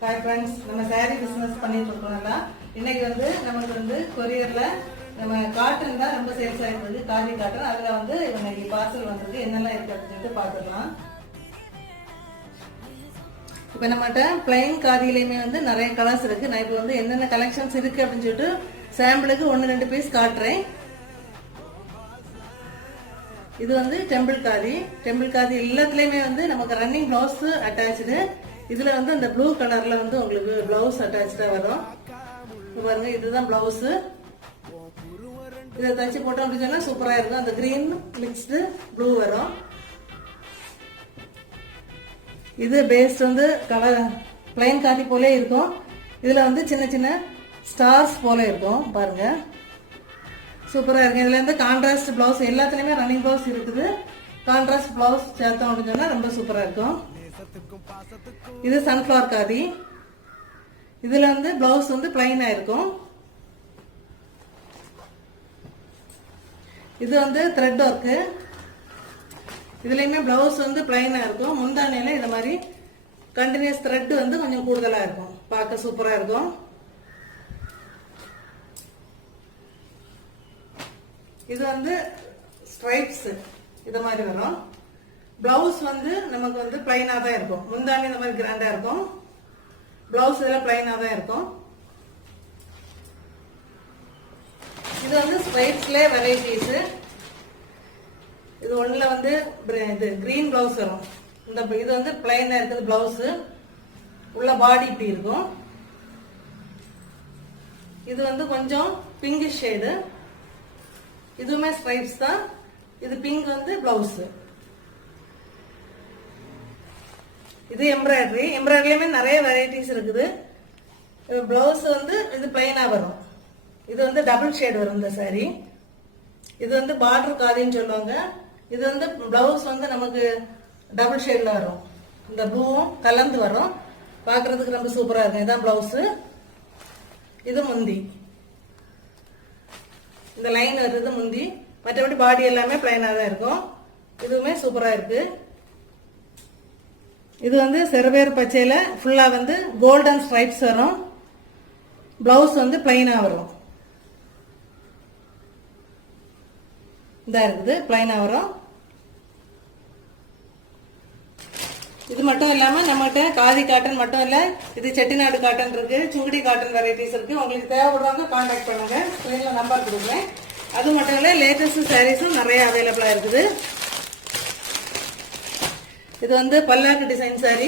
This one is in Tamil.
ஹாய் ஃப்ரெண்ட்ஸ், நம்ம சாரீ பிஸ்னஸ் பண்ணிட்டு இருக்கோம்ல. இன்னைக்கு வந்து நமக்கு வந்து கொரியர்ல நம்ம காட்டன் தான் ரொம்ப சேல்ஸ் ஆயிருந்தது, காதி காட்டன். அதுல வந்து இன்னைக்கு பார்சல் வந்திருக்கு. என்னெல்லாம் இருக்கு அப்படின்னு சொல்லிட்டு பார்த்துக்கலாம். இப்போ நம்மகிட்ட பிளைன் காதியிலையுமே வந்து நிறைய கலர்ஸ் இருக்கு. நான் இப்போ வந்து என்னென்ன கலெக்ஷன்ஸ் இருக்கு அப்படின்னு சொல்லிட்டு சாம்பிளுக்கு 1-2 பீஸ் காட்டுறேன். இது வந்து டெம்பிள் காதி எல்லாத்துலயுமே வந்து நமக்கு ரன்னிங் பிளவுஸ் அட்டாச்சு. இதுல வந்து அந்த ப்ளூ கலர்ல வந்து உங்களுக்கு பிளவுஸ் அட்டாச்சா வரும். பாருங்க, இதுதான் பிளவுஸ். இதை தச்சு போட்டோம் அப்படின்னு சொன்னா சூப்பரா இருக்கும். அந்த கிரீன் மிக்ஸ்டு ப்ளூ வரும். இது பேஸ்ட் வந்து கலர் பிளைன் காதி போல இருக்கும். இதுல வந்து சின்ன சின்ன ஸ்டார்ஸ் போல இருக்கும். பாருங்க, சூப்பரா இருக்கு. இதுல இருந்து கான்ட்ராஸ்ட் பிளவுஸ் எல்லாத்துலயுமே ரன்னிங் பிளவுஸ் இருக்குது. கான்ட்ராஸ்ட் பிளவுஸ் சேர்த்தோம் அப்படின்னு சொன்னா ரொம்ப சூப்பரா இருக்கும். இது சன்ஃபிளவர் காதி. இதுல வந்து பிளவுஸ் வந்து பிளைனா இருக்கும். இது வந்து த்ரெட் ஒர்க். இதுலயுமே பிளவுஸ் வந்து பிளைனா இருக்கும். முந்தானையில இந்த மாதிரி கண்டினியூஸ் த்ரெட் வந்து கொஞ்சம் கூடுதலா இருக்கும். பார்க்க சூப்பரா இருக்கும். இது வந்து ஸ்ட்ரைப்ஸ் இது மாதிரி வரும். பிளவுஸ் வந்து நமக்கு வந்து பிளைனா தான் இருக்கும். முந்தானி இந்த மாதிரி கிராண்டா இருக்கும். பிளவுஸ் இதெல்லாம் பிளைனா தான் இருக்கும். இது வந்து ஸ்ட்ரைப்ஸ்ல வெரைட்டிஸ். இது ஒண்ணுல வந்து இது கிரீன் பிளவுஸ் வரும். இந்த இது வந்து பிளைனா இருக்குது பிளவுஸ். உள்ள பாடி இப்படி இருக்கும். இது வந்து கொஞ்சம் பிங்க் ஷேடு. இதுவுமே ஸ்ட்ரைப்ஸ் தான். இது பிங்க் வந்து பிளவுஸ். இது எம்ப்ராய்டரியுமே நிறைய வெரைட்டிஸ் இருக்குது. பிளவுஸ் வந்து இது பிளைனா வரும். இது வந்து டபுள் ஷேட் வரும் இந்த சாரி. இது வந்து பார்டர் காதின்னு சொல்லுவாங்க. இது வந்து பிளவுஸ் வந்து நமக்கு டபுள் ஷேட்ல வரும். இந்த ப்ளூவும் கலந்து வரும். பார்க்கறதுக்கு ரொம்ப சூப்பரா இருக்கும். இதான் பிளவுஸ். இது முந்தி. இந்த லைன் வருது முந்தி. மற்றபடி பாடி எல்லாமே பிளைனா தான் இருக்கும். இதுவுமே சூப்பரா இருக்கு. இது வந்து செரவேர் பச்சையில ஃபுல்லா வந்து கோல்டன் ஸ்ட்ரைப்ஸ் வரும். பிளவுஸ் வந்து பிளைனா வரும். இதா இருக்குது, பிளைனா வரும். இது மட்டும் இல்லாம நம்மகிட்ட காதி காட்டன் மட்டும் இல்ல, இது செட்டிநாடு காட்டன் இருக்கு, சுங்குடி காட்டன் வெரைட்டிஸ் இருக்கு. உங்களுக்கு தேவைப்படுறவங்க கான்டாக்ட் பண்ணுங்க. ஸ்கிரீன்ல நம்பர் கொடுக்குறேன். அது மட்டும் இல்ல, லேட்டஸ்ட் சாரீஸும் நிறைய அவைலபிளா இருக்குது. இது வந்து பல்லாக்கு டிசைன் சாரி.